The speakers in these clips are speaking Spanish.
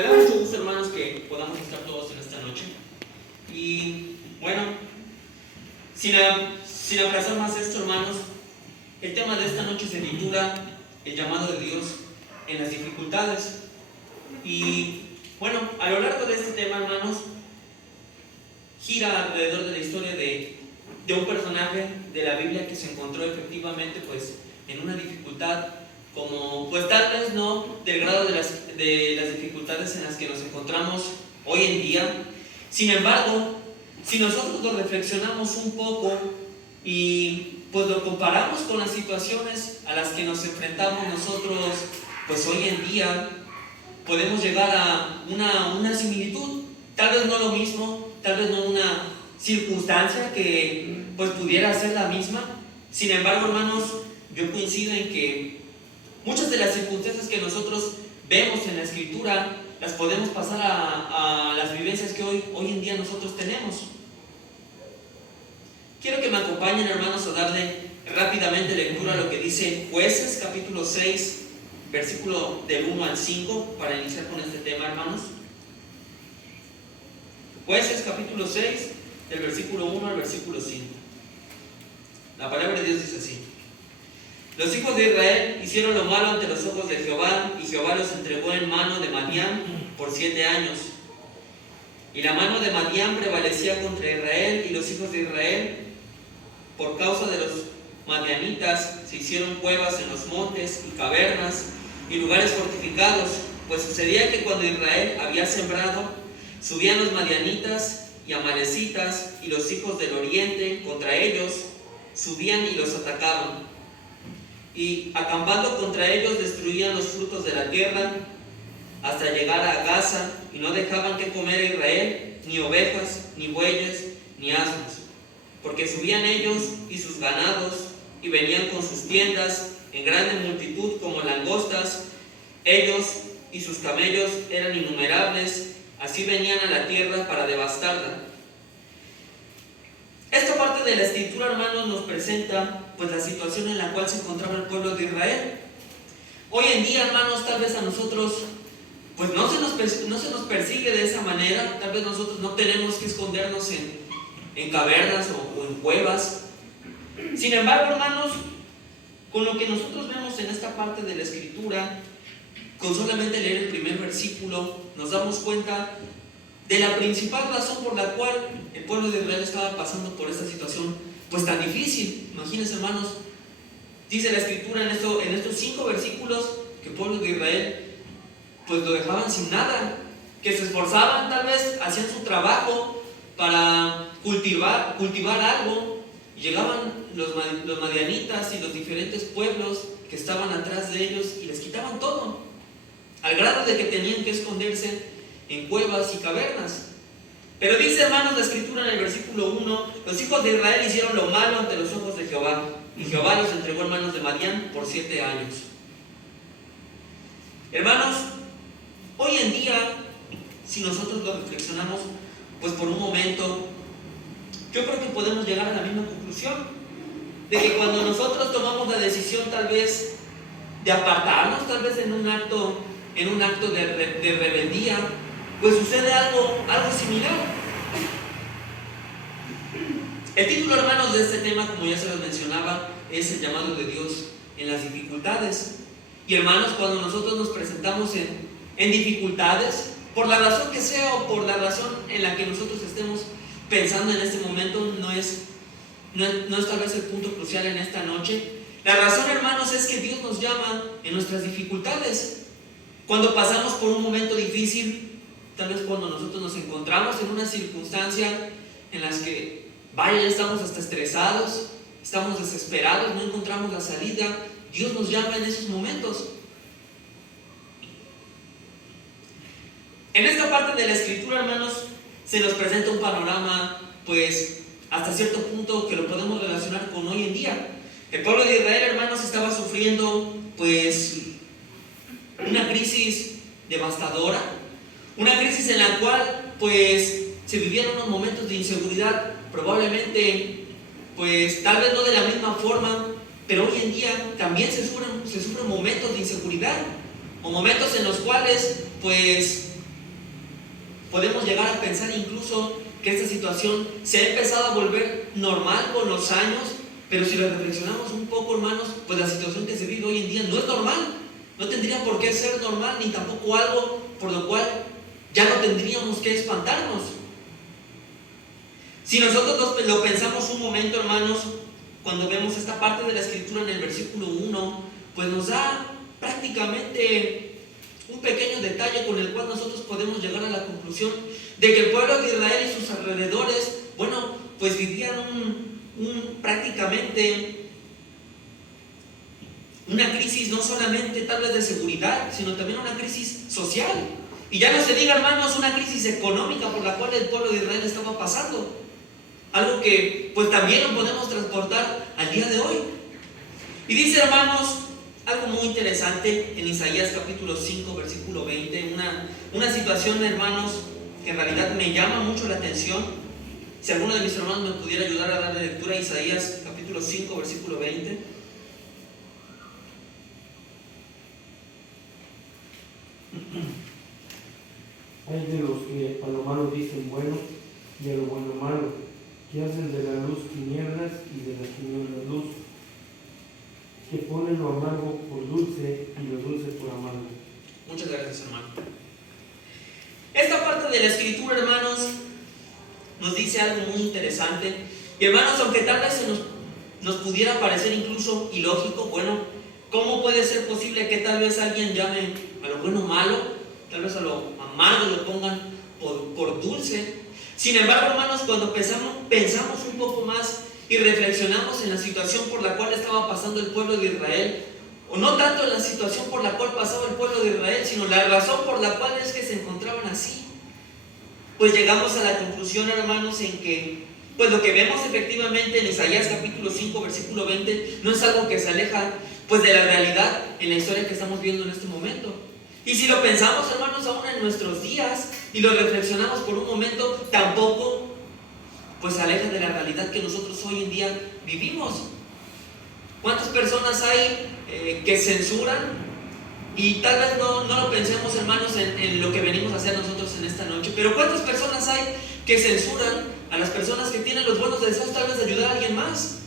Me da mucho gusto, hermanos, que podamos estar todos en esta noche. Y bueno, sin aplazar más esto, hermanos, el tema de esta noche se titula El llamado de Dios en las dificultades. Y bueno, a lo largo de este tema, hermanos, gira alrededor de la historia de un personaje de la Biblia que se encontró efectivamente pues en una dificultad, como pues tal vez no del grado de las dificultades en las que nos encontramos hoy en día. Sin embargo, si nosotros lo reflexionamos un poco y pues lo comparamos con las situaciones a las que nos enfrentamos nosotros pues hoy en día, podemos llegar a una similitud, tal vez no lo mismo, tal vez no una circunstancia que pues pudiera ser la misma. Sin embargo, hermanos, yo coincido en que muchas de las circunstancias que nosotros vemos en la Escritura las podemos pasar a las vivencias que hoy en día nosotros tenemos. Quiero que me acompañen, hermanos, a darle rápidamente lectura a lo que dice Jueces capítulo 6, versículo del 1 al 5, para iniciar con este tema, hermanos. Jueces capítulo 6, del versículo 1 al versículo 5. La palabra de Dios dice así: Los hijos de Israel hicieron lo malo ante los ojos de Jehová, y Jehová los entregó en mano de Madián por 7 años. Y la mano de Madián prevalecía contra Israel, y los hijos de Israel, por causa de los madianitas, se hicieron cuevas en los montes y cavernas y lugares fortificados, pues sucedía que cuando Israel había sembrado, subían los madianitas y amalecitas y los hijos del oriente contra ellos, subían y los atacaban. Y acampando contra ellos destruían los frutos de la tierra hasta llegar a Gaza, y no dejaban que comer a Israel ni ovejas, ni bueyes, ni asnos, porque subían ellos y sus ganados, y venían con sus tiendas en grande multitud como langostas. Ellos y sus camellos eran innumerables, así venían a la tierra para devastarla. Esta parte de la Escritura, hermanos, nos presenta pues la situación en la cual se encontraba el pueblo de Israel. Hoy en día, hermanos, tal vez a nosotros pues no se nos persigue de esa manera. Tal vez nosotros no tenemos que escondernos en cavernas o en cuevas. Sin embargo, hermanos, con lo que nosotros vemos en esta parte de la Escritura, con solamente leer el primer versículo, nos damos cuenta de la principal razón por la cual el pueblo de Israel estaba pasando por esta situación pues tan difícil. Imagínense, hermanos, dice la Escritura en estos 5 versículos que el pueblo de Israel pues lo dejaban sin nada, que se esforzaban, tal vez hacían su trabajo para cultivar algo, y llegaban los madianitas y los diferentes pueblos que estaban atrás de ellos y les quitaban todo, al grado de que tenían que esconderse en cuevas y cavernas. Pero dice, hermanos, la Escritura en el versículo 1: los hijos de Israel hicieron lo malo ante los ojos de Jehová, y Jehová los entregó en manos de Madián por 7 años. Hermanos, hoy en día, si nosotros lo reflexionamos pues por un momento, yo creo que podemos llegar a la misma conclusión, de que cuando nosotros tomamos la decisión tal vez de apartarnos, tal vez en un acto de rebeldía, pues sucede algo similar. El título, hermanos, de este tema, como ya se los mencionaba, es el llamado de Dios en las dificultades. Y hermanos, cuando nosotros nos presentamos en dificultades, por la razón que sea o por la razón en la que nosotros estemos pensando en este momento, no es tal vez el punto crucial en esta noche. La razón, hermanos, es que Dios nos llama en nuestras dificultades. Cuando pasamos por un momento difícil, tal vez cuando nosotros nos encontramos en una circunstancia en las que, ya estamos hasta estresados, estamos desesperados, no encontramos la salida, Dios nos llama en esos momentos. En esta parte de la Escritura, hermanos, se nos presenta un panorama, pues, hasta cierto punto que lo podemos relacionar con hoy en día. El pueblo de Israel, hermanos, estaba sufriendo, pues, una crisis devastadora, una crisis en la cual, pues, se vivieron unos momentos de inseguridad, probablemente, pues, tal vez no de la misma forma, pero hoy en día también se sufren momentos de inseguridad, o momentos en los cuales, pues, podemos llegar a pensar incluso que esta situación se ha empezado a volver normal con los años, pero si lo reflexionamos un poco, hermanos, pues la situación que se vive hoy en día no es normal. No tendría por qué ser normal, ni tampoco algo por lo cual ya no tendríamos que espantarnos. Si nosotros lo pensamos un momento, hermanos, cuando vemos esta parte de la Escritura en el versículo 1, pues nos da prácticamente un pequeño detalle con el cual nosotros podemos llegar a la conclusión de que el pueblo de Israel y sus alrededores, bueno, pues vivían prácticamente una crisis no solamente tal vez de seguridad, sino también una crisis social. Y ya no se diga, hermanos, una crisis económica por la cual el pueblo de Israel estaba pasando. Algo que pues también lo podemos transportar al día de hoy. Y dice, hermanos, algo muy interesante en Isaías capítulo 5, versículo 20, una situación, hermanos, que en realidad me llama mucho la atención. Si alguno de mis hermanos me pudiera ayudar a darle lectura a Isaías capítulo 5, versículo 20. Hay de los que a lo malo dicen bueno y a lo bueno malo, que hacen de la luz tinieblas y de las tinieblas luz, que ponen lo amargo por dulce y lo dulce por amargo. Muchas gracias, hermano. Esta parte de la Escritura, hermanos, nos dice algo muy interesante. Y hermanos, aunque tal vez nos pudiera parecer incluso ilógico, bueno, ¿cómo puede ser posible que tal vez alguien llame a lo bueno malo, tal vez a lo amargo lo pongan por dulce? Sin embargo, hermanos, cuando pensamos un poco más y reflexionamos en la situación por la cual estaba pasando el pueblo de Israel, o no tanto en la situación por la cual pasaba el pueblo de Israel, sino la razón por la cual es que se encontraban así, pues llegamos a la conclusión, hermanos, en que pues lo que vemos efectivamente en Isaías capítulo 5, versículo 20, no es algo que se aleja pues de la realidad en la historia que estamos viendo en este momento. Y si lo pensamos, hermanos, aún en nuestros días y lo reflexionamos por un momento, tampoco pues se aleja de la realidad que nosotros hoy en día vivimos. ¿Cuántas personas hay que censuran? Y tal vez no lo pensemos, hermanos, en lo que venimos a hacer nosotros en esta noche, pero ¿cuántas personas hay que censuran a las personas que tienen los buenos deseos tal vez de ayudar a alguien más?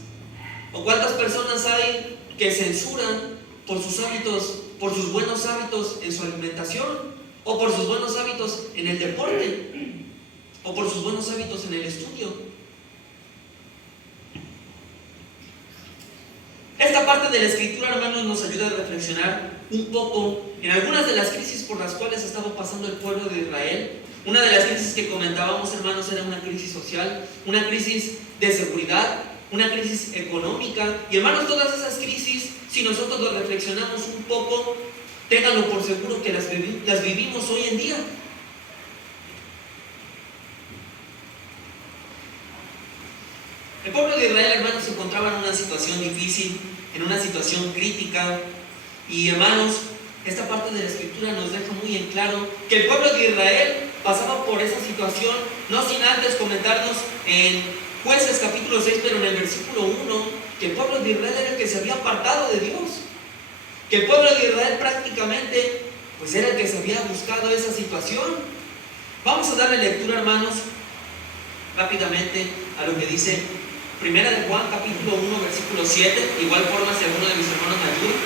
¿O cuántas personas hay que censuran por sus hábitos, por sus buenos hábitos en su alimentación, o por sus buenos hábitos en el deporte, o por sus buenos hábitos en el estudio? Esta parte de la Escritura, hermanos, nos ayuda a reflexionar un poco en algunas de las crisis por las cuales estaba pasando el pueblo de Israel. Una de las crisis que comentábamos, hermanos, era una crisis social, una crisis de seguridad, una crisis económica. Y hermanos, todas esas crisis, si nosotros lo reflexionamos un poco, ténganlo por seguro que las vivimos hoy en día. El pueblo de Israel, hermanos, se encontraba en una situación difícil, en una situación crítica. Y hermanos, esta parte de la Escritura nos deja muy en claro que el pueblo de Israel pasaba por esa situación, no sin antes comentarnos en Jueces capítulo 6, pero en el versículo 1, que el pueblo de Israel era el que se había apartado de Dios, que el pueblo de Israel prácticamente pues era el que se había buscado esa situación. Vamos a darle lectura, hermanos, rápidamente a lo que dice Primera de Juan capítulo 1, versículo 7. Igual forma, si alguno de mis hermanos me ayuda.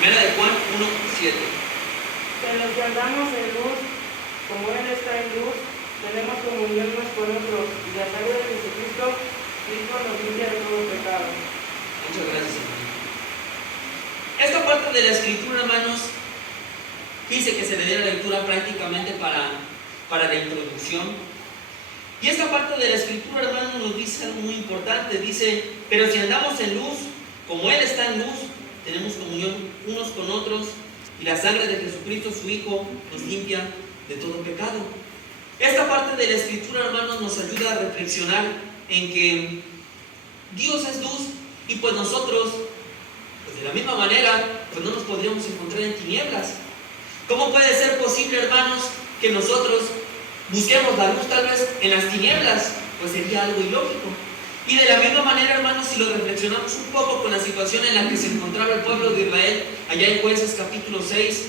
Primera de Juan 1, 7. Pero si andamos en luz, como Él está en luz, tenemos comunión unos con otros, y la sangre de Jesucristo, su Hijo, nos limpia de todo pecado. Muchas gracias, hermano. Esta parte de la Escritura, hermanos, dice que se le diera lectura prácticamente para la introducción. Y esta parte de la Escritura, hermanos, nos dice algo muy importante. Dice, pero si andamos en luz, como Él está en luz, tenemos comunión unos con otros, y la sangre de Jesucristo, su Hijo, nos limpia de todo pecado. Esta parte de la Escritura, hermanos, nos ayuda a reflexionar en que Dios es luz, y pues nosotros, pues de la misma manera, pues no nos podríamos encontrar en tinieblas. ¿Cómo puede ser posible, hermanos, que nosotros busquemos la luz tal vez en las tinieblas? pues sería algo ilógico. Y de la misma manera, hermanos, si lo reflexionamos un poco con la situación en la que se encontraba el pueblo de Israel, allá en Jueces capítulo 6,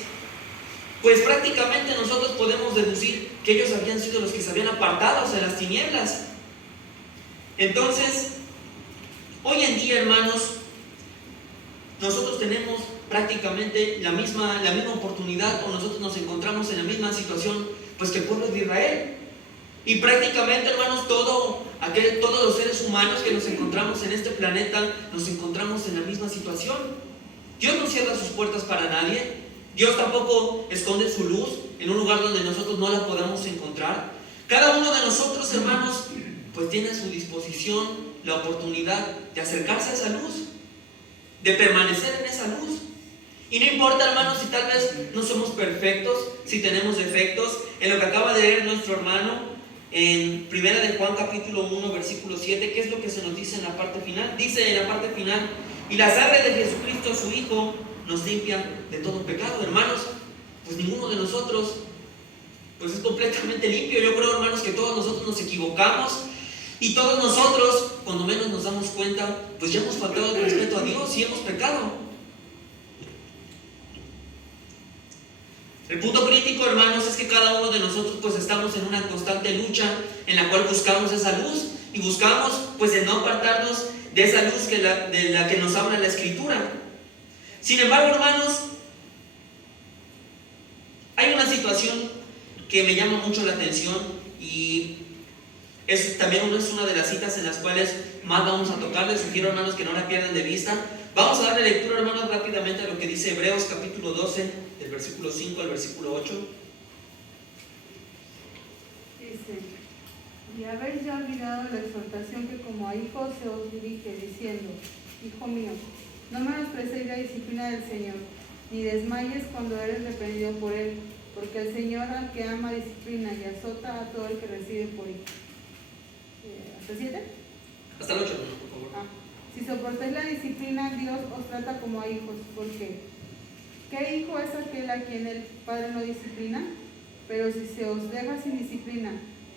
pues prácticamente nosotros podemos deducir que ellos habían sido los que se habían apartado hacia las tinieblas. Entonces, hoy en día, hermanos, nosotros tenemos prácticamente la misma oportunidad, o nosotros nos encontramos en la misma situación pues que el pueblo de Israel. Y prácticamente, hermanos, todos los seres humanos que nos encontramos en este planeta, nos encontramos en la misma situación. Dios no cierra sus puertas para nadie. Dios tampoco esconde su luz en un lugar donde nosotros no la podamos encontrar. Cada uno de nosotros, hermanos, pues tiene a su disposición la oportunidad de acercarse a esa luz, de permanecer en esa luz. Y no importa, hermanos, si tal vez no somos perfectos, si tenemos defectos. En lo que acaba de leer nuestro hermano en 1 de Juan capítulo 1 versículo 7, ¿qué es lo que se nos dice en la parte final? Dice en la parte final: y la sangre de Jesucristo su Hijo nos limpia de todo pecado. Hermanos, pues ninguno de nosotros pues es completamente limpio. Yo creo, hermanos, que todos nosotros nos equivocamos, y todos nosotros, cuando menos nos damos cuenta, pues ya hemos faltado el respeto a Dios y hemos pecado. El punto crítico, hermanos, es que cada uno de nosotros pues estamos en una constante lucha en la cual buscamos esa luz, y buscamos pues el no apartarnos de esa luz de la que nos habla la Escritura. Sin embargo, hermanos, hay una situación que me llama mucho la atención, y también es una de las citas en las cuales más vamos a tocar. Les sugiero, hermanos, que no la pierdan de vista. Vamos a darle lectura, hermanos, rápidamente a lo que dice Hebreos capítulo 12, del versículo 5 al versículo 8. Dice: y habéis ya olvidado la exhortación que como a hijos se os dirige, diciendo: Hijo mío, no menosprecéis la disciplina del Señor, ni desmayes cuando eres reprendido por Él, porque el Señor al que ama disciplina y azota a todo el que recibe por hijo. ¿Hasta 7? Hasta el 8, por favor. Si soportáis la disciplina, Dios os trata como a hijos. ¿Por qué? ¿Qué hijo es aquel a quien el Padre no disciplina? Pero si se os deja sin disciplina,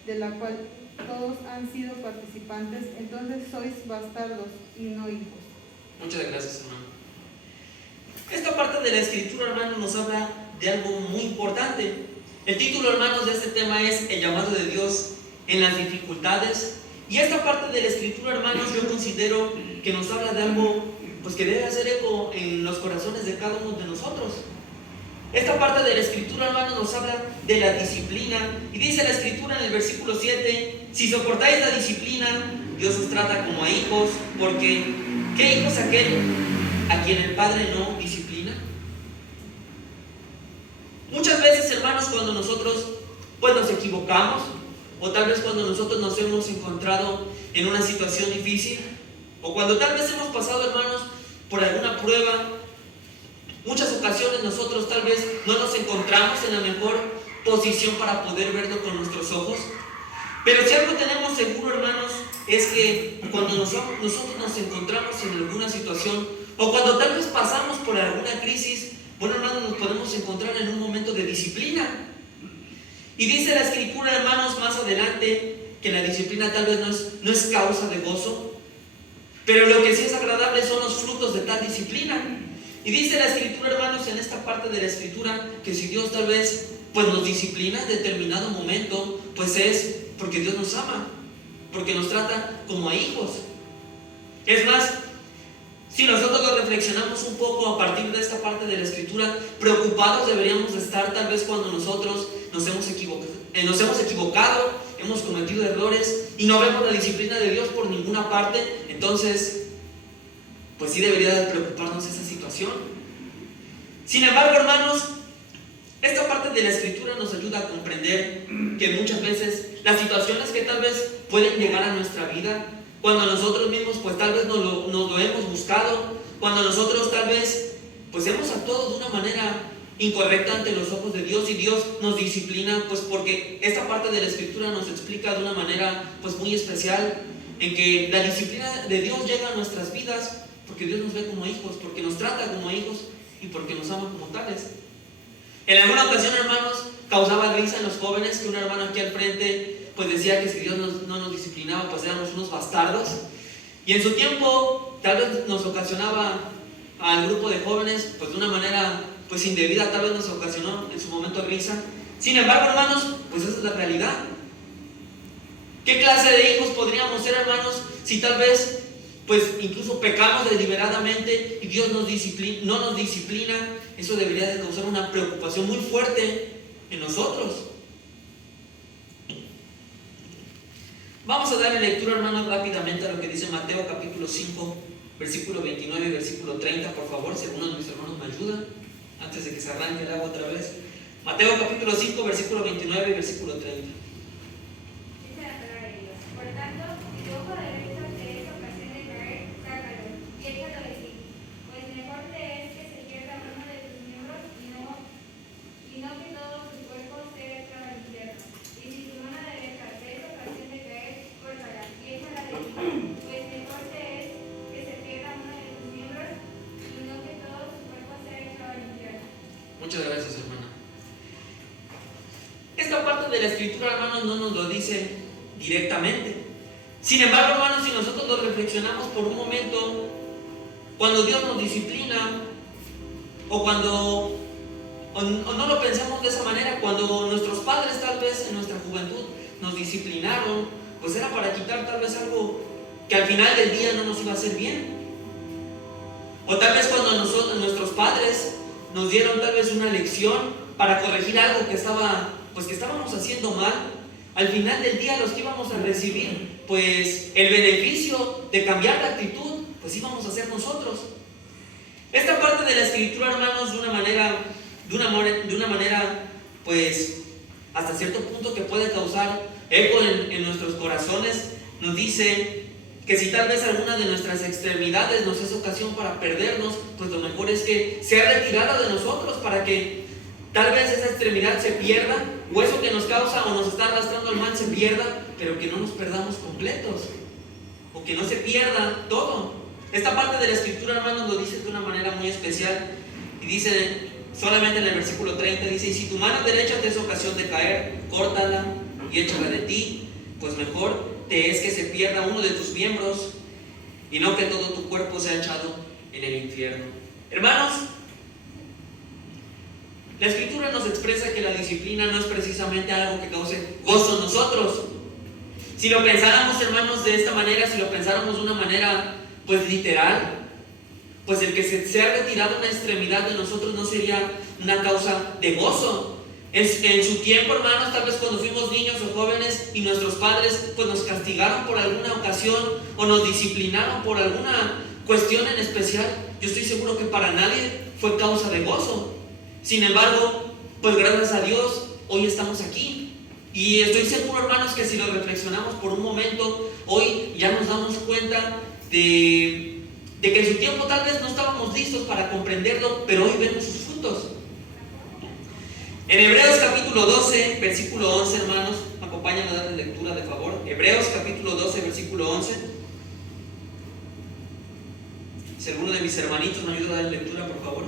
de la cual todos han sido participantes, entonces sois bastardos y no hijos. Muchas gracias, hermano. Esta parte de la Escritura, hermano, nos habla de algo muy importante. El título, hermanos, de este tema es el llamado de Dios en las dificultades. Y esta parte de la Escritura, hermanos, yo considero que nos habla de algo pues que debe hacer eco en los corazones de cada uno de nosotros. Esta parte de la Escritura, hermanos, nos habla de la disciplina, y dice la Escritura en el versículo 7: si soportáis la disciplina, Dios os trata como a hijos, porque ¿qué hijo es aquel a quien el Padre no disciplina? Muchas veces, hermanos, cuando nosotros pues nos equivocamos, o tal vez cuando nosotros nos hemos encontrado en una situación difícil, o cuando tal vez hemos pasado, hermanos, por alguna prueba, muchas ocasiones nosotros tal vez no nos encontramos en la mejor posición para poder verlo con nuestros ojos. Pero si algo tenemos seguro, hermanos, es que cuando nosotros nos encontramos en alguna situación, o cuando tal vez pasamos por alguna crisis, bueno, hermanos, nos podemos encontrar en un momento de disciplina. Y dice la Escritura, hermanos, más adelante, que la disciplina tal vez no es causa de gozo, pero lo que sí es agradable son los frutos de tal disciplina. Y dice la Escritura, hermanos, en esta parte de la Escritura, que si Dios tal vez pues nos disciplina en determinado momento, pues es porque Dios nos ama, porque nos trata como a hijos. Es más, si nosotros lo reflexionamos un poco a partir de esta parte de la Escritura, preocupados deberíamos de estar tal vez cuando nosotros nos hemos equivocado, hemos cometido errores y no vemos la disciplina de Dios por ninguna parte. Entonces, pues sí debería de preocuparnos esa situación. Sin embargo, hermanos, esta parte de la Escritura nos ayuda a comprender que muchas veces las situaciones que tal vez pueden llegar a nuestra vida, cuando nosotros mismos pues tal vez nos lo hemos buscado, cuando nosotros tal vez pues hemos actuado de una manera incorrecta ante los ojos de Dios, y Dios nos disciplina, pues porque esta parte de la Escritura nos explica de una manera pues muy especial, en que la disciplina de Dios llega a nuestras vidas porque Dios nos ve como hijos, porque nos trata como hijos y porque nos ama como tales. En alguna ocasión, hermanos, causaba risa en los hermanos jóvenes, que un hermano aquí al frente pues decía que si Dios no nos disciplinaba, pues éramos unos bastardos. Y en su tiempo tal vez nos ocasionaba al grupo de jóvenes, pues de una manera pues indebida, tal vez nos ocasionó en su momento risa. Sin embargo, hermanos, pues esa es la realidad. ¿Qué clase de hijos podríamos ser, hermanos, si tal vez pues incluso pecamos deliberadamente y Dios no nos disciplina? Eso debería de causar una preocupación muy fuerte en nosotros. Vamos a darle lectura, hermanos, rápidamente a lo que dice Mateo capítulo 5, versículo 29 y versículo 30, por favor, si alguno de mis hermanos me ayuda, antes de que se arranque el agua otra vez. Mateo capítulo 5, versículo 29 y versículo 30. Dice la palabra de Dios: por tanto, si tu ojo derecho te es ocasión de caer, sácalo y échalo de ti, pues mejor te es que se pierda uno de tus miembros y no que todo tu cuerpo sea echado al infierno. Y si tu mano derecha te es ocasión de caer, córtala y échala de ti, pues mejor te es que se pierda uno de tus miembros y no que todo tu cuerpo sea echado al infierno. Muchas gracias, hermana. Esta parte de la escritura, hermanos, no nos lo dice directamente. Sin embargo, hermanos, si nosotros lo reflexionamos por un momento, cuando Dios nos disciplina, o no lo pensamos de esa manera, cuando nuestros padres tal vez en nuestra juventud nos disciplinaron, pues era para quitar tal vez algo que al final del día no nos iba a hacer bien. O tal vez cuando nuestros padres nos dieron tal vez una lección para corregir algo que estábamos haciendo mal, al final del día los que íbamos a recibir pues el beneficio de cambiar la actitud, pues íbamos a ser nosotros. Esta parte de la escritura, hermanos, de una manera pues hasta cierto punto que puede causar eco en nuestros corazones, nos dice que si tal vez alguna de nuestras extremidades nos es ocasión para perdernos, pues lo mejor es que sea retirada de nosotros para que tal vez esa extremidad se pierda, o eso que nos causa o nos está arrastrando al mal se pierda, pero que no nos perdamos completos, o que no se pierda todo. Esta parte de la escritura, hermanos, lo dice de una manera muy especial, y dice solamente en el versículo 30, dice: y si tu mano derecha te es ocasión de caer, córtala y échala de ti, pues mejor te es que se pierda uno de tus miembros y no que todo tu cuerpo sea echado en el infierno. Hermanos, la escritura nos expresa que la disciplina no es precisamente algo que cause gozo en nosotros. Si lo pensáramos, hermanos, de esta manera, si lo pensáramos de una manera pues literal, pues el que se sea retirado una extremidad de nosotros no sería una causa de gozo. En su tiempo, hermanos, tal vez cuando fuimos niños o jóvenes y nuestros padres pues nos castigaron por alguna ocasión o nos disciplinaron por alguna cuestión en especial, yo estoy seguro que para nadie fue causa de gozo. Sin embargo, pues gracias a Dios hoy estamos aquí, y estoy seguro, hermanos, que si lo reflexionamos por un momento, hoy ya nos damos cuenta de que en su tiempo tal vez no estábamos listos para comprenderlo, pero hoy vemos sus frutos. En Hebreos capítulo 12, versículo 11, hermanos, acompáñame a darle lectura de favor. Hebreos capítulo 12, versículo 11. Si alguno de mis hermanitos me ayuda a dar lectura, por favor.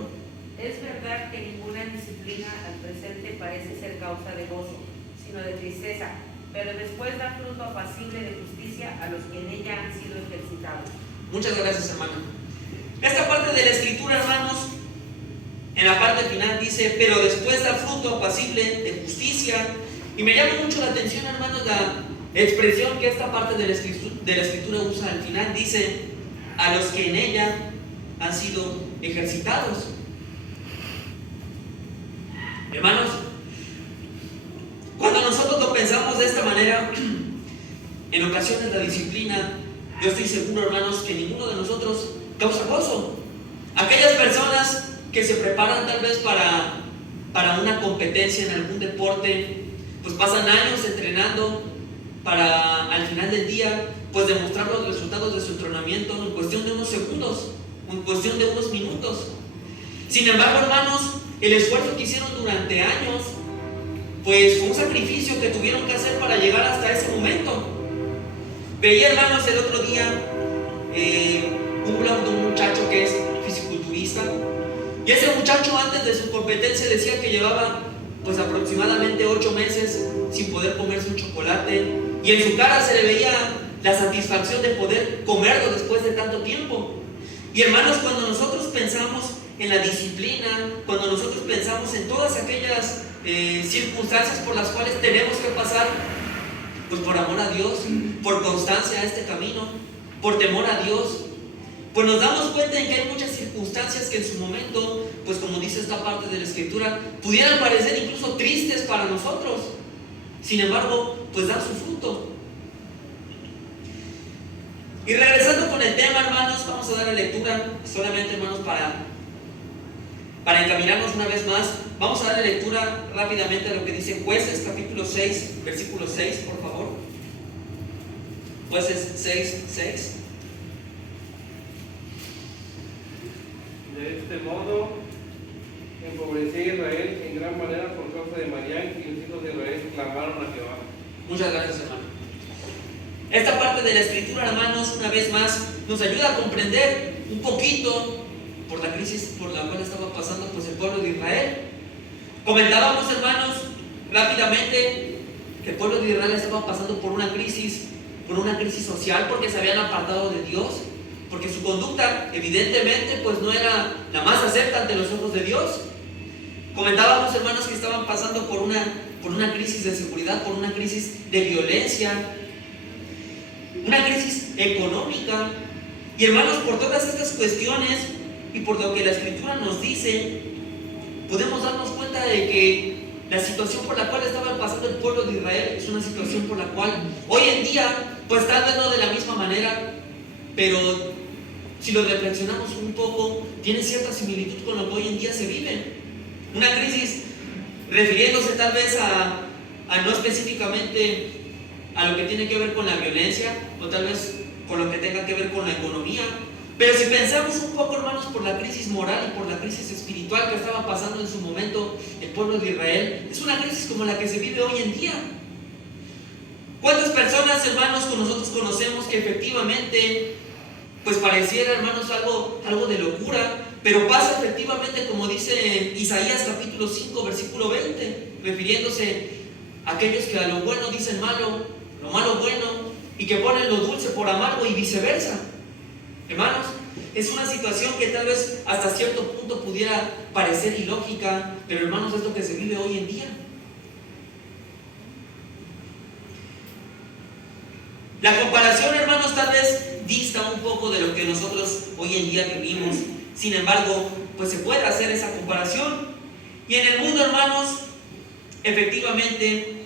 Es verdad que ninguna disciplina al presente parece ser causa de gozo, sino de tristeza, pero después da fruto apacible de justicia a los que en ella han sido ejercitados. Muchas gracias, hermano. Esta parte de la escritura, hermanos, en la parte final dice: pero después da fruto apacible de justicia. Y me llama mucho la atención, hermanos, la expresión que esta parte de la escritura usa al final. Dice: a los que en ella han sido ejercitados. Hermanos, cuando nosotros lo pensamos de esta manera, en ocasiones la disciplina, yo estoy seguro, hermanos, que ninguno de nosotros causa gozo. Aquellas personas que se preparan tal vez para una competencia en algún deporte, pues pasan años entrenando para al final del día pues demostrar los resultados de su entrenamiento en cuestión de unos segundos, en cuestión de unos minutos. Sin embargo, hermanos, el esfuerzo que hicieron durante años pues fue un sacrificio que tuvieron que hacer para llegar hasta ese momento. Veía, hermanos, el otro día un blog de un muchacho que es fisiculturista, y ese muchacho antes de su competencia decía que llevaba pues aproximadamente 8 meses y en su cara se le veía la satisfacción de poder comerlo después de tanto tiempo. Y hermanos, cuando nosotros pensamos en la disciplina, cuando nosotros pensamos en todas aquellas circunstancias por las cuales tenemos que pasar, pues por amor a Dios, por constancia a este camino, por temor a Dios, pues nos damos cuenta en que hay muchas circunstancias que en su momento, pues como dice esta parte de la Escritura, pudieran parecer incluso tristes para nosotros. Sin embargo, pues dan su fruto. Y regresando con el tema, hermanos, vamos a dar lectura solamente, hermanos, para encaminarnos una vez más. Vamos a darle lectura rápidamente a lo que dice Jueces, capítulo 6, versículo 6, por favor. Jueces 6, 6. De este modo, empobreció a Israel en gran manera por causa de Madián, y los hijos de Israel clamaron a Jehová. Muchas gracias, hermano. Esta parte de la Escritura, hermanos, una vez más, nos ayuda a comprender un poquito por la crisis por la cual estaba pasando pues el pueblo de Israel. Comentábamos, hermanos, rápidamente que el pueblo de Israel estaba pasando por una crisis social porque se habían apartado de Dios, porque su conducta evidentemente pues no era la más acepta ante los ojos de Dios. Comentábamos, hermanos, que estaban pasando por una crisis de seguridad, por una crisis de violencia, una crisis económica. Y hermanos, por todas estas cuestiones y por lo que la Escritura nos dice, podemos darnos cuenta de que la situación por la cual estaba pasando el pueblo de Israel es una situación por la cual hoy en día, pues tal vez no de la misma manera, pero si lo reflexionamos un poco, tiene cierta similitud con lo que hoy en día se vive. Una crisis refiriéndose tal vez a no específicamente a lo que tiene que ver con la violencia, o tal vez con lo que tenga que ver con la economía. Pero si pensamos un poco, hermanos, por la crisis moral y por la crisis espiritual que estaba pasando en su momento el pueblo de Israel, es una crisis como la que se vive hoy en día. ¿Cuántas personas, hermanos, con nosotros conocemos que efectivamente, pues pareciera, hermanos, algo de locura, pero pasa efectivamente como dice Isaías capítulo 5, versículo 20, refiriéndose a aquellos que a lo bueno dicen malo, lo malo bueno, y que ponen lo dulce por amargo y viceversa? Hermanos, es una situación que tal vez hasta cierto punto pudiera parecer ilógica, pero hermanos, es lo que se vive hoy en día. La comparación, hermanos, tal vez dista un poco de lo que nosotros hoy en día vivimos. Sin embargo, pues se puede hacer esa comparación. Y en el mundo, hermanos, efectivamente,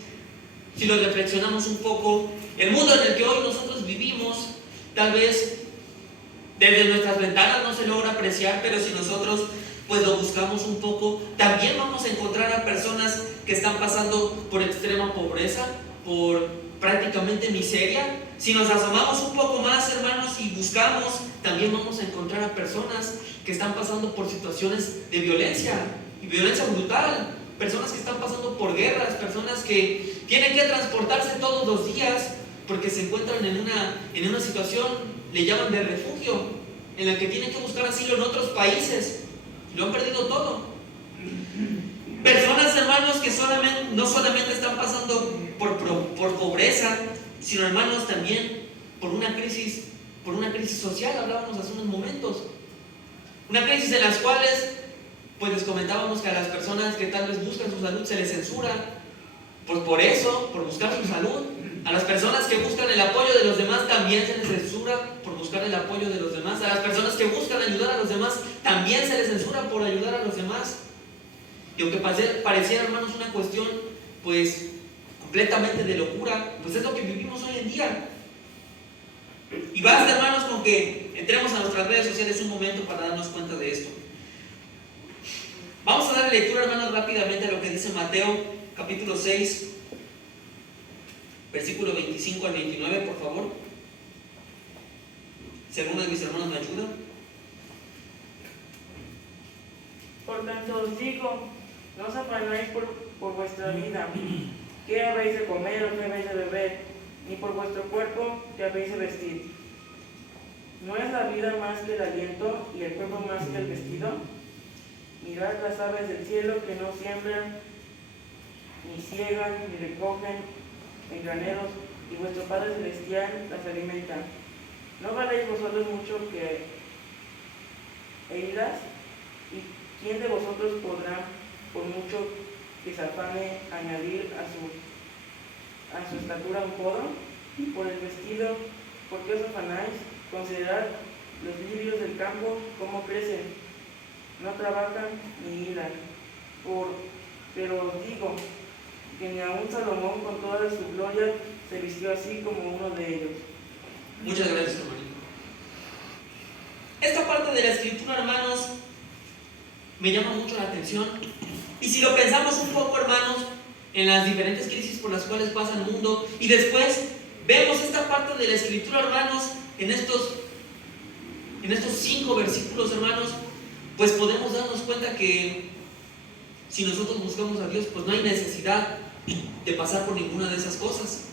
si lo reflexionamos un poco, el mundo en el que hoy nosotros vivimos, tal vez desde nuestras ventanas no se logra apreciar, pero si nosotros pues lo buscamos un poco, también vamos a encontrar a personas que están pasando por extrema pobreza, por prácticamente miseria. Si nos asomamos un poco más, hermanos, y buscamos, también vamos a encontrar a personas que están pasando por situaciones de violencia, y violencia brutal, personas que están pasando por guerras, personas que tienen que transportarse todos los días porque se encuentran en una situación, le llaman de refugio, en la que tienen que buscar asilo en otros países, lo han perdido todo. Personas, hermanos, que no solamente están pasando por pobreza, sino, hermanos, también por una crisis social. Hablábamos hace unos momentos, una crisis en las cuales pues les comentábamos que a las personas que tal vez buscan su salud se les censura, pues por eso, por buscar su salud. A las personas que buscan el apoyo de los demás también se les censura por buscar el apoyo de los demás. A las personas que buscan ayudar a los demás también se les censura por ayudar a los demás. Y aunque pareciera, hermanos, una cuestión pues completamente de locura, pues es lo que vivimos hoy en día. Y basta, hermanos, con que entremos a nuestras redes sociales un momento para darnos cuenta de esto. Vamos a dar lectura, hermanos, rápidamente a lo que dice Mateo capítulo 6, versículo 25 al 29, por favor. Si alguno de mis hermanos me ayuda. Por tanto os digo, no os afanáis por vuestra vida, qué habéis de comer o qué habéis de beber, ni por vuestro cuerpo, qué habéis de vestir. ¿No es la vida más que el aliento y el cuerpo más que el vestido? Mirad las aves del cielo que no siembran, ni ciegan, ni recogen en graneros, y vuestro Padre Celestial las alimenta. ¿No valéis vosotros mucho que Eidas? ¿Y quién de vosotros podrá, por mucho que se afane, añadir a su estatura un codo? Por el vestido, ¿por qué os afanáis? Considerad los lirios del campo, cómo crecen, no trabajan ni hilan. Pero os digo que ni aun Salomón con toda su gloria se vistió así como uno de ellos. Muchas gracias, hermanito. Esta parte de la escritura, hermanos, me llama mucho la atención. Y si lo pensamos un poco, hermanos, en las diferentes crisis por las cuales pasa el mundo, y después vemos esta parte de la escritura, hermanos, en estos 5 versículos, hermanos, pues podemos darnos cuenta que si nosotros buscamos a Dios, pues no hay necesidad de pasar por ninguna de esas cosas.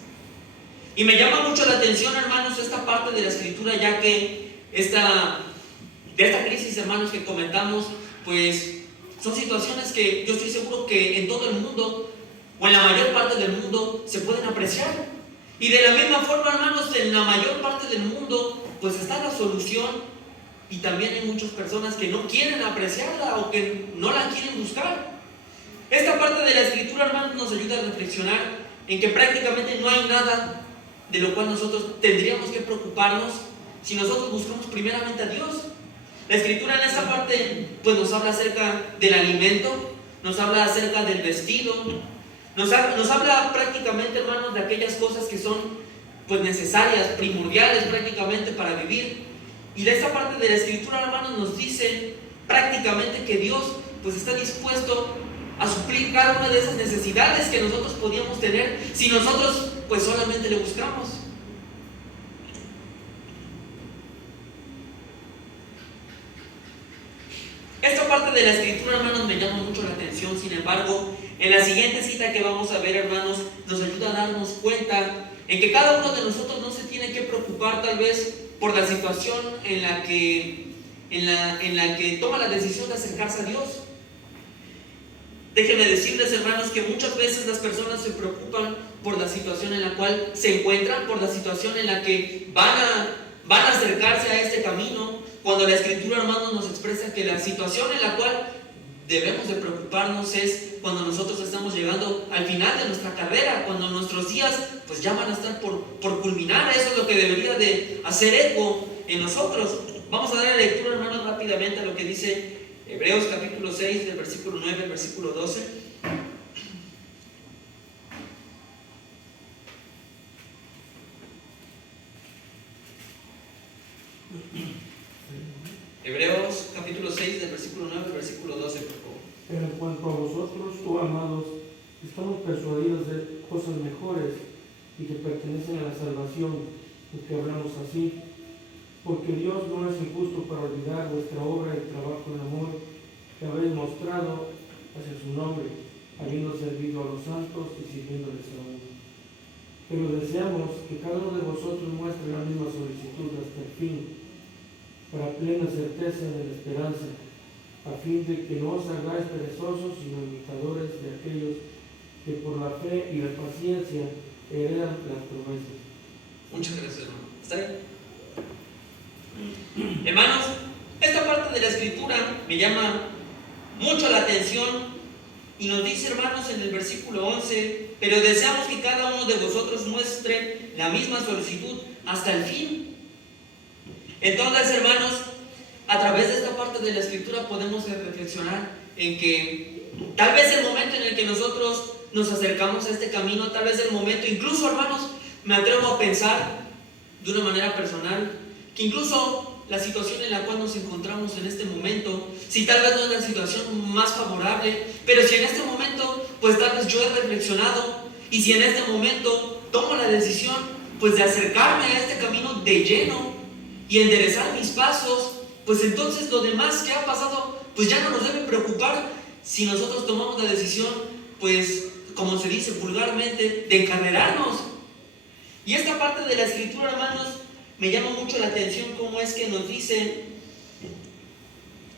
Y me llama mucho la atención, hermanos, esta parte de la escritura, ya que de esta crisis, hermanos, que comentamos, pues son situaciones que yo estoy seguro que en todo el mundo, o en la mayor parte del mundo, se pueden apreciar. Y de la misma forma, hermanos, en la mayor parte del mundo, pues está la solución, y también hay muchas personas que no quieren apreciarla o que no la quieren buscar. Esta parte de la escritura, hermanos, nos ayuda a reflexionar en que prácticamente no hay nada de lo cual nosotros tendríamos que preocuparnos si nosotros buscamos primeramente a Dios. La escritura en esa parte pues nos habla acerca del alimento, nos habla acerca del vestido, nos habla prácticamente, hermanos, de aquellas cosas que son pues necesarias, primordiales prácticamente para vivir. Y de esta parte de la escritura, hermanos, nos dice prácticamente que Dios pues está dispuesto a suplir cada una de esas necesidades que nosotros podíamos tener si nosotros pues solamente le buscamos. Esta parte de la escritura, hermanos, me llama mucho la atención. Sin embargo, en la siguiente cita que vamos a ver, hermanos, nos ayuda a darnos cuenta en que cada uno de nosotros no se tiene que preocupar tal vez por la situación en la que toma la decisión de acercarse a Dios. Déjenme decirles, hermanos, que muchas veces las personas se preocupan por la situación en la cual se encuentran, por la situación en la que van a acercarse a este camino, cuando la escritura, hermanos, nos expresa que la situación en la cual debemos de preocuparnos es cuando nosotros estamos llegando al final de nuestra carrera, cuando nuestros días pues ya van a estar por culminar. Eso es lo que debería de hacer eco en nosotros. Vamos a dar lectura, hermanos, rápidamente a lo que dice Hebreos capítulo 6, del versículo 9 al versículo 12. Hebreos capítulo 6, del versículo 9 al versículo 12, por favor. Pero en cuanto a vosotros, amados, estamos persuadidos de cosas mejores y que pertenecen a la salvación, porque hablamos así. Porque Dios no es injusto para olvidar vuestra obra y trabajo en amor que habéis mostrado hacia su nombre, habiendo servido a los santos y sirviéndoles aún. Pero deseamos que cada uno de vosotros muestre la misma solicitud hasta el fin, para plena certeza de la esperanza, a fin de que no os hagáis perezosos, sino imitadores de aquellos que por la fe y la paciencia heredan las promesas. Muchas gracias, hermano. ¿Está bien? Hermanos, esta parte de la escritura me llama mucho la atención y nos dice, hermanos, en el versículo 11: pero deseamos que cada uno de vosotros muestre la misma solicitud hasta el fin. Entonces, hermanos, a través de esta parte de la escritura podemos reflexionar en que tal vez el momento en el que nosotros nos acercamos a este camino, tal vez el momento, incluso, hermanos, me atrevo a pensar de una manera personal, que incluso la situación en la cual nos encontramos en este momento, si tal vez no es la situación más favorable, pero si en este momento, pues tal vez yo he reflexionado, y si en este momento tomo la decisión, pues de acercarme a este camino de lleno y enderezar mis pasos, pues entonces lo demás que ha pasado, pues ya no nos debe preocupar si nosotros tomamos la decisión, pues como se dice vulgarmente, de encarrerarnos. Y esta parte de la escritura, hermanos, me llama mucho la atención cómo es que nos dice,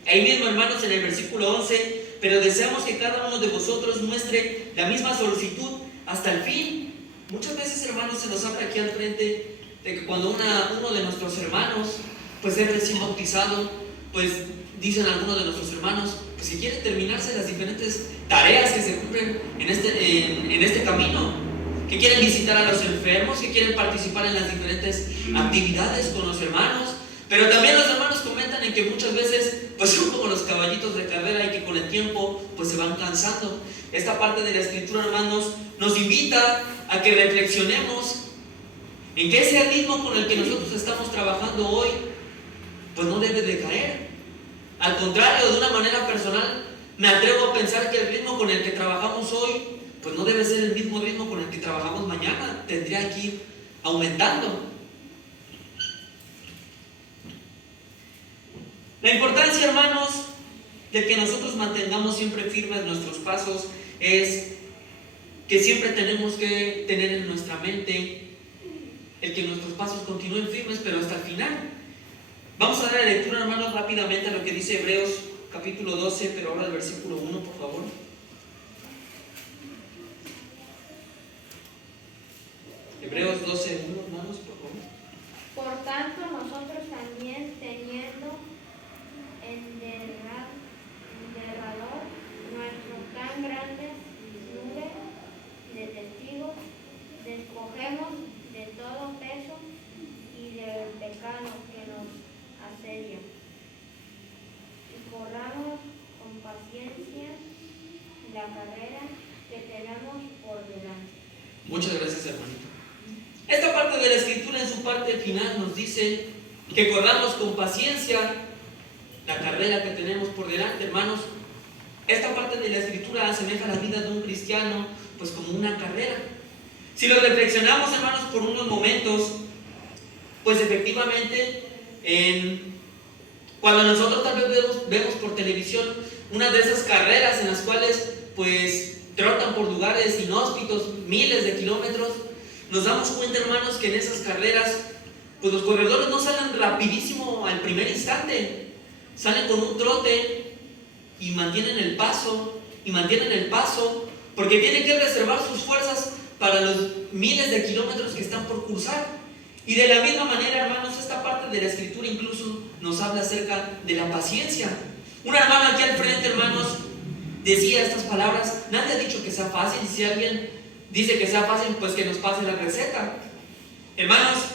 ahí mismo, hermanos, en el versículo 11, pero deseamos que cada uno de vosotros muestre la misma solicitud hasta el fin. Muchas veces, hermanos, se nos habla aquí al frente de que cuando uno de nuestros hermanos pues es recién bautizado, pues dicen algunos de nuestros hermanos pues que quieren terminarse las diferentes tareas que se cumplen en este camino, que quieren visitar a los enfermos, que quieren participar en las diferentes actividades con los hermanos. Pero también los hermanos comentan en que muchas veces pues son como los caballitos de carrera y que con el tiempo pues se van cansando. Esta parte de la escritura, hermanos, nos invita a que reflexionemos en que ese ritmo con el que nosotros estamos trabajando hoy pues no debe de caer. Al contrario, de una manera personal me atrevo a pensar que el ritmo con el que trabajamos hoy pues no debe ser el mismo ritmo con el que trabajamos mañana, tendría que ir aumentando. La importancia, hermanos, de que nosotros mantengamos siempre firmes nuestros pasos es que siempre tenemos que tener en nuestra mente el que nuestros pasos continúen firmes, pero hasta el final. Vamos a dar la lectura, hermanos, rápidamente a lo que dice Hebreos capítulo 12, pero ahora el versículo 1, por favor. Hebreos 12, 1, hermanos, por favor. Por tanto, nosotros también, teniendo en derredor nuestro tan grande nube de testigos, despojemos de todo peso y del pecado que nos asedia, y corramos con paciencia la carrera que tenemos por delante. Muchas gracias, hermanito. Esta parte de la escritura, en su parte final, nos dice que corramos con paciencia la carrera que tenemos por delante, hermanos. Esta parte de la escritura asemeja la vida de un cristiano pues como una carrera. Si lo reflexionamos, hermanos, por unos momentos, pues efectivamente cuando nosotros tal vez vemos por televisión una de esas carreras en las cuales pues trotan por lugares inhóspitos miles de kilómetros, nos damos cuenta, hermanos, que en esas carreras pues los corredores no salen rapidísimo al primer instante. Salen con un trote y mantienen el paso, porque tienen que reservar sus fuerzas para los miles de kilómetros que están por cruzar. Y de la misma manera, hermanos, esta parte de la escritura incluso nos habla acerca de la paciencia. Una hermana aquí al frente, hermanos, decía estas palabras: nadie ha dicho que sea fácil, y si alguien dice que sea fácil, pues que nos pase la receta. Hermanos,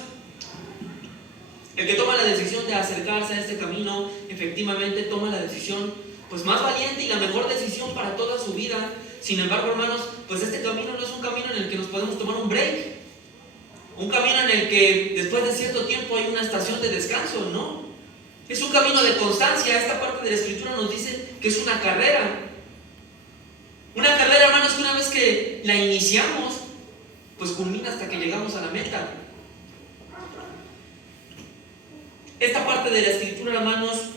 el que toma la decisión de acercarse a este camino, efectivamente toma la decisión pues más valiente y la mejor decisión para toda su vida. Sin embargo, hermanos, pues este camino no es un camino en el que nos podemos tomar un break, un camino en el que después de cierto tiempo hay una estación de descanso, no. Es un camino de constancia. Esta parte de la escritura nos dice que es una carrera. Una carrera, hermanos, que una vez que la iniciamos, pues culmina hasta que llegamos a la meta. Esta parte de la escritura, hermanos,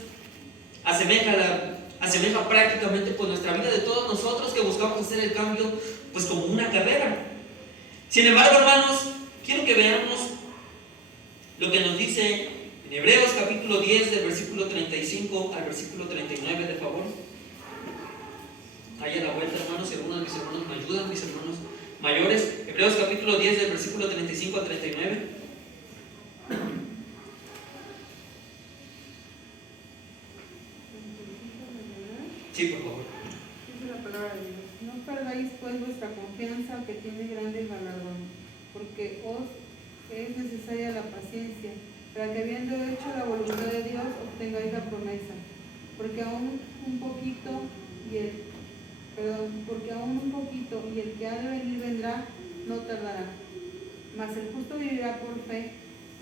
asemeja prácticamente pues nuestra vida de todos nosotros que buscamos hacer el cambio pues como una carrera. Sin embargo, hermanos, quiero que veamos lo que nos dice en Hebreos capítulo 10 del versículo 35 al versículo 39, de favor. Ahí a la vuelta, hermanos, si algunos de mis hermanos me ayudan, mis hermanos mayores. Hebreos capítulo 10 del versículo 35 al 39. Sí, por favor. Dice la palabra de Dios: no perdáis pues vuestra confianza, que tiene grande galardón, porque os es necesaria la paciencia, para que habiendo hecho la voluntad de Dios obtengáis la promesa. Porque aún un poquito y el que ha de venir vendrá, no tardará. Mas el justo vivirá por fe,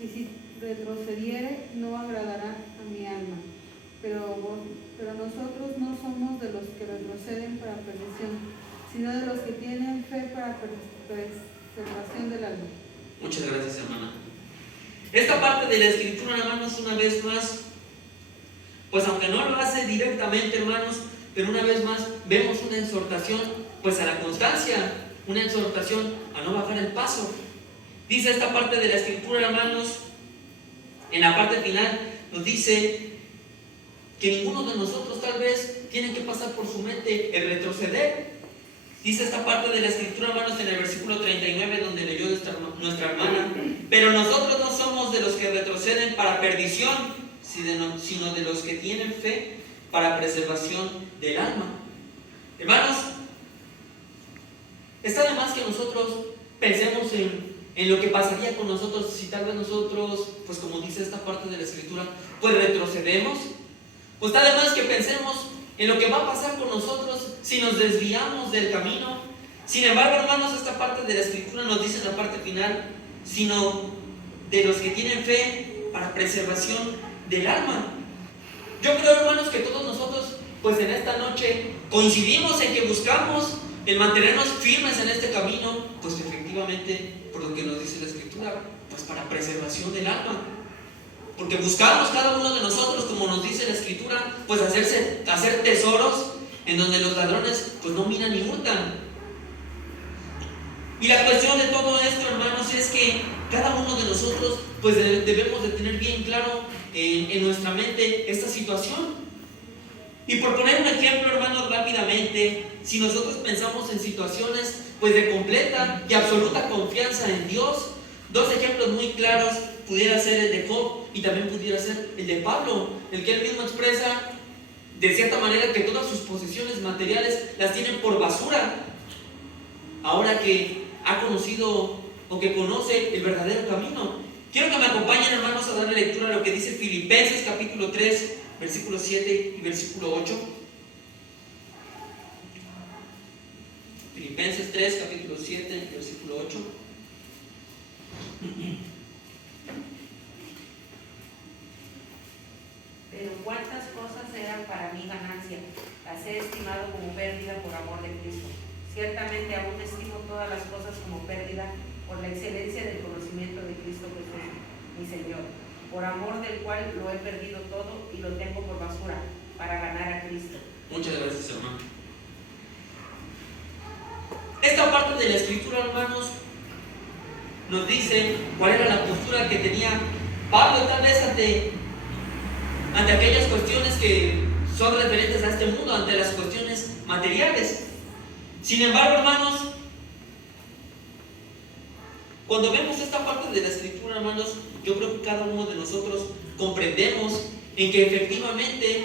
y si retrocediere, no agradará a mi alma. Pero nosotros no somos de los que retroceden para perdición, sino de los que tienen fe para preservación del alma. Muchas gracias, hermana. Esta parte de la escritura, hermanos, una vez más, pues aunque no lo hace directamente, hermanos, pero una vez más vemos una exhortación pues a la constancia, una exhortación a no bajar el paso. Dice esta parte de la escritura, hermanos, en la parte final nos dice que ninguno de nosotros tal vez tiene que pasar por su mente el retroceder. Dice esta parte de la escritura, hermanos, en el versículo 39, donde leyó nuestra hermana, pero nosotros no somos de los que retroceden para perdición, sino de los que tienen fe para preservación del alma. Hermanos, está de más que nosotros pensemos en lo que pasaría con nosotros si tal vez nosotros, pues como dice esta parte de la Escritura, pues retrocedemos. Pues está de más que pensemos en lo que va a pasar con nosotros si nos desviamos del camino. Sin embargo, hermanos, esta parte de la Escritura nos dice en la parte final, sino de los que tienen fe para preservación del alma. Yo creo, hermanos, que todos nosotros, pues en esta noche, coincidimos en que buscamos el mantenernos firmes en este camino, pues efectivamente, por lo que nos dice la Escritura, pues para preservación del alma. Porque buscamos cada uno de nosotros, como nos dice la Escritura, pues hacer tesoros en donde los ladrones pues no miran ni hurtan. Y la cuestión de todo esto, hermanos, es que cada uno de nosotros pues debemos de tener bien claro en nuestra mente esta situación. Y por poner un ejemplo, hermanos, rápidamente, si nosotros pensamos en situaciones pues de completa y absoluta confianza en Dios, dos ejemplos muy claros pudiera ser el de Job y también pudiera ser el de Pablo, el que él mismo expresa de cierta manera que todas sus posesiones materiales las tienen por basura, ahora que ha conocido o que conoce el verdadero camino. Quiero que me acompañen, hermanos, a darle lectura a lo que dice Filipenses capítulo 3, versículo 7 y versículo 8. Filipenses 3, capítulo 7, versículo 8. Pero cuántas cosas eran para mí ganancia, las he estimado como pérdida por amor de Cristo. Ciertamente aún estimo todas las cosas como pérdida por la excelencia del conocimiento de Cristo Jesús, mi Señor, por amor del cual lo he perdido todo y lo tengo por basura, para ganar a Cristo. Muchas gracias, hermano. Esta parte de la Escritura, hermanos, nos dice cuál era la postura que tenía Pablo tal vez ante aquellas cuestiones que son referentes a este mundo, ante las cuestiones materiales. Sin embargo, hermanos, cuando vemos esta parte de la Escritura, hermanos, yo creo que cada uno de nosotros comprendemos en que efectivamente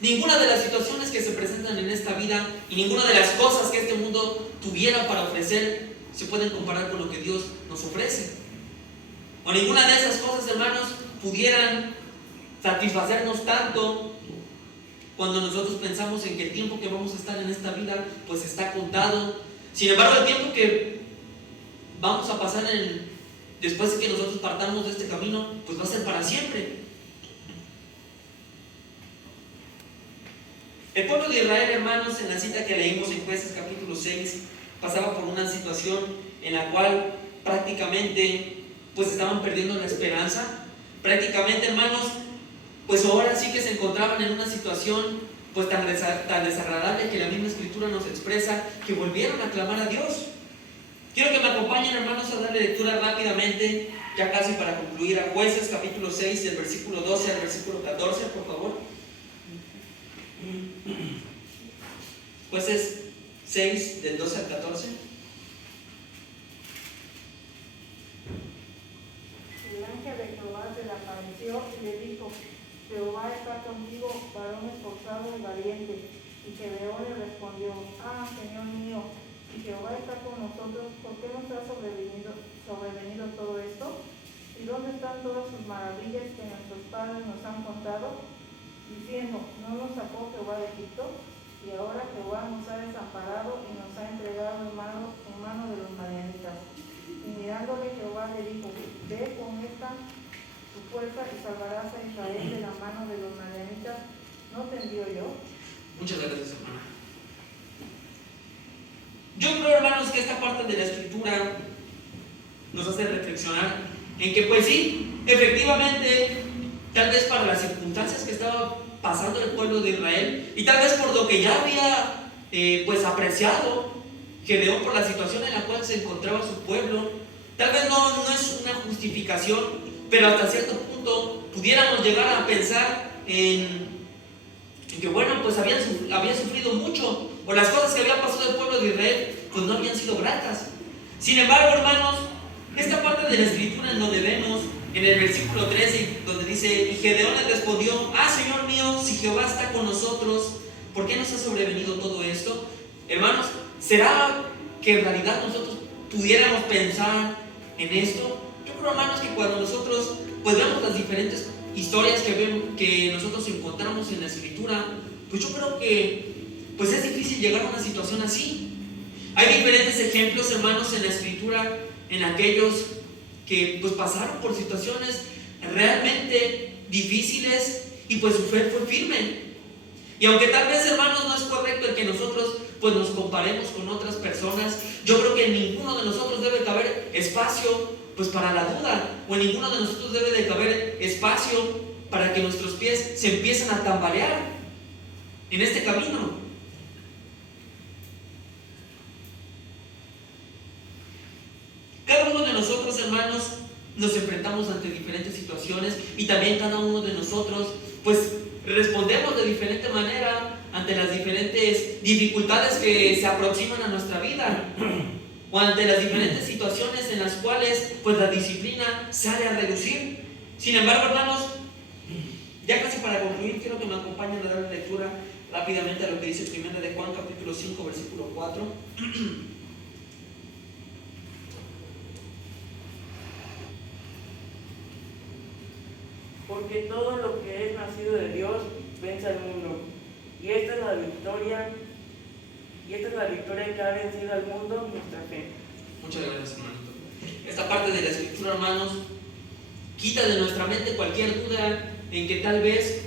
ninguna de las situaciones que se presentan en esta vida y ninguna de las cosas que este mundo tuviera para ofrecer se pueden comparar con lo que Dios nos ofrece. O ninguna de esas cosas, hermanos, pudieran satisfacernos tanto cuando nosotros pensamos en que el tiempo que vamos a estar en esta vida pues está contado. Sin embargo, el tiempo que vamos a pasar después de que nosotros partamos de este camino pues va a ser para siempre. El pueblo de Israel, hermanos, en la cita que leímos en Jueces capítulo 6, pasaba por una situación en la cual prácticamente pues estaban perdiendo la esperanza. Prácticamente, hermanos, pues ahora sí que se encontraban en una situación pues tan desagradable que la misma Escritura nos expresa que volvieron a clamar a Dios. Quiero que me acompañen, hermanos, a darle lectura rápidamente, ya casi para concluir, a Jueces capítulo 6, del versículo 12 al versículo 14, por favor. Jueces 6, del 12 al 14. El ángel de Jehová se le apareció y le dijo: Jehová está contigo, varón esforzado y valiente. Y Gedeón le respondió: Ah, Señor mío, si Jehová está con nosotros, ¿por qué nos ha sobrevenido todo esto? ¿Y dónde están todas sus maravillas que nuestros padres nos han contado? Diciendo: ¿no nos sacó Jehová de Egipto? Y ahora Jehová nos ha desamparado y nos ha entregado en mano de los madianitas. Y mirándole Jehová le dijo: Ve con esta tu fuerza y salvarás a Israel de la mano de los madianitas. ¿No te envío yo? Muchas gracias, hermana. Yo creo, hermanos, que esta parte de la Escritura nos hace reflexionar en que pues sí, efectivamente, tal vez para las circunstancias que estaba pasando el pueblo de Israel y tal vez por lo que ya había pues apreciado Gedeón por la situación en la cual se encontraba su pueblo, tal vez no es una justificación, pero hasta cierto punto pudiéramos llegar a pensar en que bueno, pues había sufrido mucho, o las cosas que había pasado el pueblo de Israel pues no habían sido gratas. Sin embargo, hermanos, esta parte de la escritura en donde vemos en el versículo 13, donde dice: y Gedeón le respondió: ah, Señor mío, si Jehová está con nosotros, ¿por qué nos ha sobrevenido todo esto? Hermanos, ¿será que en realidad nosotros pudiéramos pensar en esto? Yo creo, hermanos, que cuando nosotros pues vemos las diferentes historias que nosotros encontramos en la escritura, pues yo creo que pues es difícil llegar a una situación así. Hay diferentes ejemplos, hermanos, en la escritura, en aquellos que pues pasaron por situaciones realmente difíciles y pues su fe fue firme. Y aunque tal vez, hermanos, no es correcto el que nosotros pues nos comparemos con otras personas, yo creo que en ninguno de nosotros debe caber espacio pues para la duda, o en ninguno de nosotros debe de caber espacio para que nuestros pies se empiecen a tambalear en este camino. Cada uno de nosotros, hermanos, nos enfrentamos ante diferentes situaciones, y también cada uno de nosotros pues respondemos de diferente manera ante las diferentes dificultades que se aproximan a nuestra vida, o ante las diferentes situaciones en las cuales pues la disciplina sale a reducir. Sin embargo, hermanos, ya casi para concluir, quiero que me acompañen a dar lectura rápidamente a lo que dice 1 de Juan capítulo 5 versículo 4. Porque todo lo que es nacido de Dios vence al mundo. Y esta es la victoria que ha vencido al mundo, nuestra fe. Muchas gracias, hermanito. Esta parte de la escritura, hermanos, quita de nuestra mente cualquier duda en que tal vez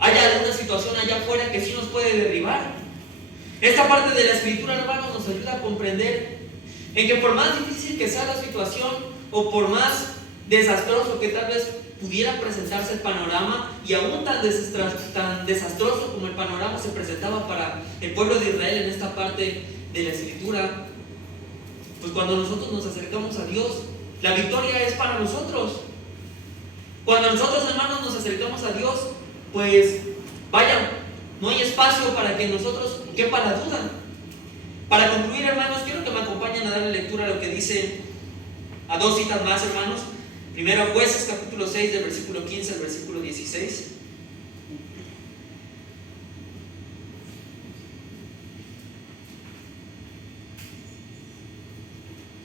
haya alguna situación allá afuera que sí nos puede derribar. Esta parte de la escritura, hermanos, nos ayuda a comprender en que por más difícil que sea la situación, o por más desastroso que tal vez pudiera presentarse el panorama, y aún tan desastroso como el panorama se presentaba para el pueblo de Israel en esta parte de la escritura, pues cuando nosotros nos acercamos a Dios, la victoria es para nosotros. Cuando nosotros, hermanos, nos acercamos a Dios, pues vaya, no hay espacio para que nosotros quepa la duda. Para concluir, hermanos, quiero que me acompañen a darle lectura a lo que dice, a dos citas más, hermanos. Primero, Jueces capítulo 6, del versículo 15 al versículo 16.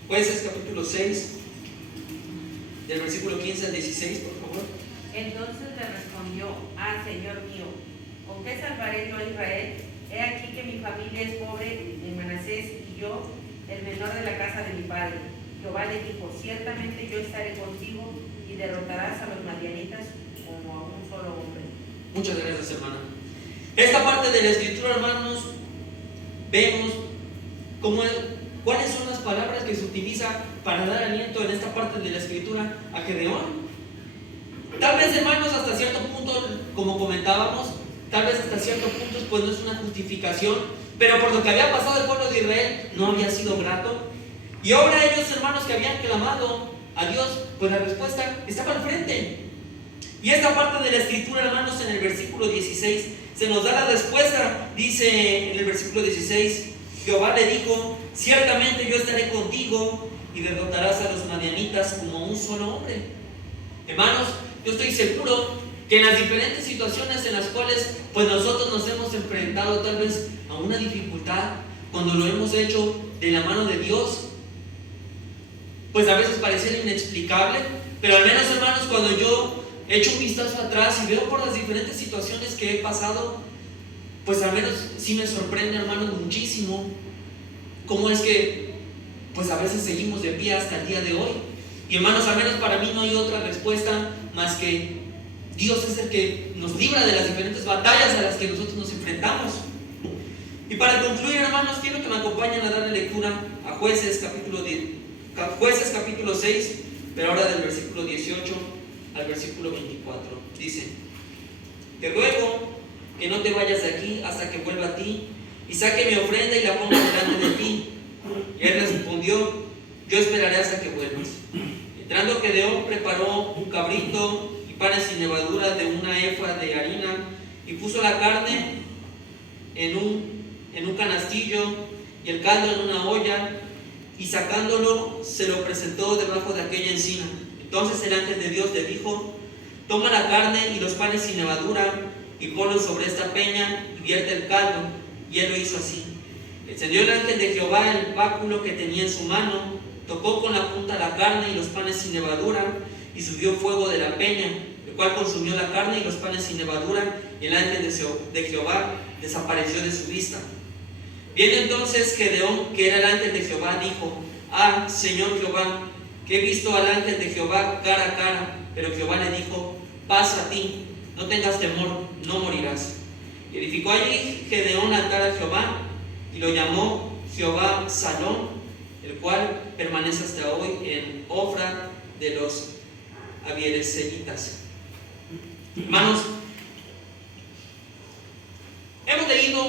Jueces capítulo 6, del versículo 15 al 16, por favor. Entonces le respondió: ah, Señor mío, ¿con qué salvaré yo a Israel? He aquí que mi familia es pobre en Manasés, y yo, el menor de la casa de mi padre. Jehová le dijo: ciertamente yo estaré contigo, y derrotarás a los madianitas como a un solo hombre. Muchas gracias, hermana. Esta parte de la escritura, hermanos, vemos cuáles son las palabras que se utiliza para dar aliento en esta parte de la escritura a Gedeón. Tal vez, hermanos, hasta cierto punto, como comentábamos, tal vez hasta cierto punto pues no es una justificación, pero por lo que había pasado el pueblo de Israel no había sido grato. Y ahora ellos, hermanos, que habían clamado a Dios, pues la respuesta estaba al frente. Y esta parte de la escritura, hermanos, en el versículo 16 se nos da la respuesta. Dice en el versículo 16: Jehová le dijo: ciertamente yo estaré contigo, y derrotarás a los madianitas como un solo hombre. Hermanos, yo estoy seguro que en las diferentes situaciones en las cuales pues nosotros nos hemos enfrentado tal vez a una dificultad, cuando lo hemos hecho de la mano de Dios, pues a veces pareciera inexplicable, pero al menos, hermanos, cuando yo echo un vistazo atrás y veo por las diferentes situaciones que he pasado, pues al menos sí me sorprende, hermanos, muchísimo cómo es que pues a veces seguimos de pie hasta el día de hoy. Y hermanos, al menos para mí no hay otra respuesta más que Dios es el que nos libra de las diferentes batallas a las que nosotros nos enfrentamos. Y para concluir, hermanos, quiero que me acompañen a darle lectura a Jueces capítulo 6, pero ahora del versículo 18 al versículo 24. Dice: te ruego que no te vayas de aquí hasta que vuelva a ti y saque mi ofrenda y la ponga delante de ti. Y él respondió: yo esperaré hasta que vuelvas. Entrando Gedeón, preparó un cabrito y panes sin levadura de una efa de harina, y puso la carne en un canastillo y el caldo en una olla, y sacándolo se lo presentó debajo de aquella encina. Entonces el ángel de Dios le dijo: toma la carne y los panes sin levadura y ponlos sobre esta peña y vierte el caldo. Y él lo hizo así. Encendió el ángel de Jehová el báculo que tenía en su mano, tocó con la punta la carne y los panes sin levadura, y subió fuego de la peña, el cual consumió la carne y los panes sin levadura, y el ángel de Jehová desapareció de su vista. Viendo entonces Gedeón, que era el ángel de Jehová, dijo: ah, Señor Jehová, que he visto al ángel de Jehová cara a cara. Pero Jehová le dijo: paz a ti, no tengas temor, no morirás. Y edificó allí Gedeón altar a Jehová, y lo llamó Jehová Salón, el cual permanece hasta hoy en Ofra de los Abiezeritas. Hermanos, hemos leído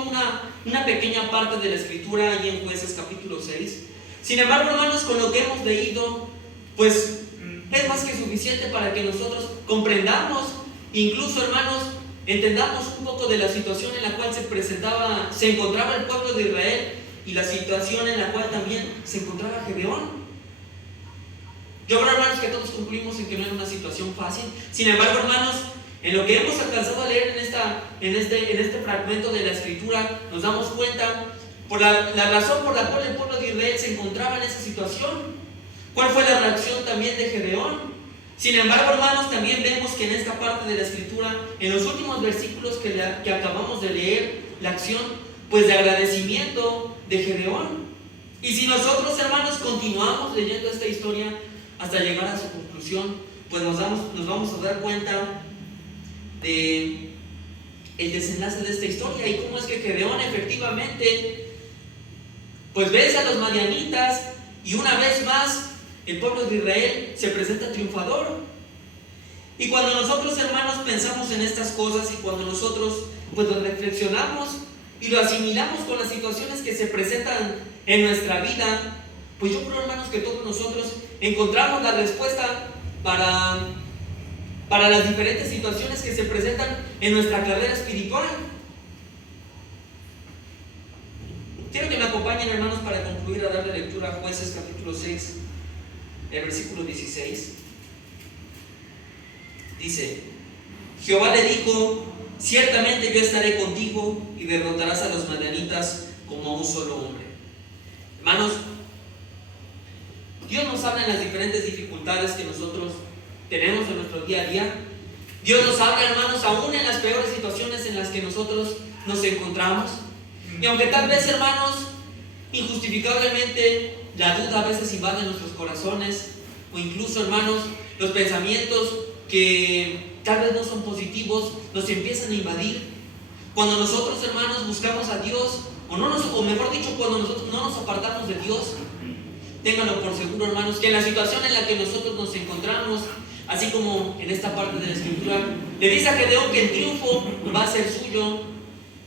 una pequeña parte de la escritura allí en Jueces capítulo 6. Sin embargo, hermanos, con lo que hemos leído, pues es más que suficiente para que nosotros comprendamos, incluso, hermanos, entendamos un poco de la situación en la cual se encontraba el pueblo de Israel y la situación en la cual también se encontraba Gedeón. Yo creo, hermanos, que todos concluimos en que no era una situación fácil. Sin embargo, hermanos, en lo que hemos alcanzado a leer en este fragmento de la escritura, nos damos cuenta por la razón por la cual el pueblo de Israel se encontraba en esa situación. ¿Cuál fue la reacción también de Gedeón? Sin embargo, hermanos, también vemos que en esta parte de la escritura, en los últimos versículos que acabamos de leer, la acción pues de agradecimiento de Gedeón. Y si nosotros, hermanos, continuamos leyendo esta historia hasta llegar a su conclusión, pues nos vamos a dar cuenta de el desenlace de esta historia y cómo es que Gedeón efectivamente pues vence a los madianitas, y una vez más el pueblo de Israel se presenta triunfador. Y cuando nosotros, hermanos, pensamos en estas cosas, y cuando nosotros pues lo reflexionamos y lo asimilamos con las situaciones que se presentan en nuestra vida, pues yo creo, hermanos, que todos nosotros encontramos la respuesta para las diferentes situaciones que se presentan en nuestra carrera espiritual. Quiero que me acompañen, hermanos, para concluir a darle lectura a Jueces capítulo 6, el versículo 16. Dice: Jehová le dijo: ciertamente yo estaré contigo y derrotarás a los madianitas como a un solo hombre. Hermanos, Dios nos habla en las diferentes dificultades que nosotros tenemos en nuestro día a día. Dios nos habla, hermanos, aún en las peores situaciones en las que nosotros nos encontramos. Y aunque tal vez, hermanos, injustificablemente la duda a veces invade nuestros corazones, o incluso, hermanos, los pensamientos que tal vez no son positivos nos empiezan a invadir. Cuando nosotros, hermanos, buscamos a Dios, o mejor dicho, cuando nosotros no nos apartamos de Dios, ténganlo por seguro, hermanos, que en la situación en la que nosotros nos encontramos, así como en esta parte de la escritura, le dice a Gedeón que el triunfo va a ser suyo.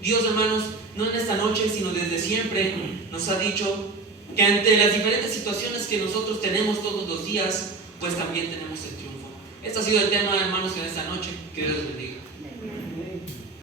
Dios, hermanos, no en esta noche, sino desde siempre, nos ha dicho que ante las diferentes situaciones que nosotros tenemos todos los días, pues también tenemos el triunfo. Este ha sido el tema, hermanos, en esta noche. Que Dios les bendiga.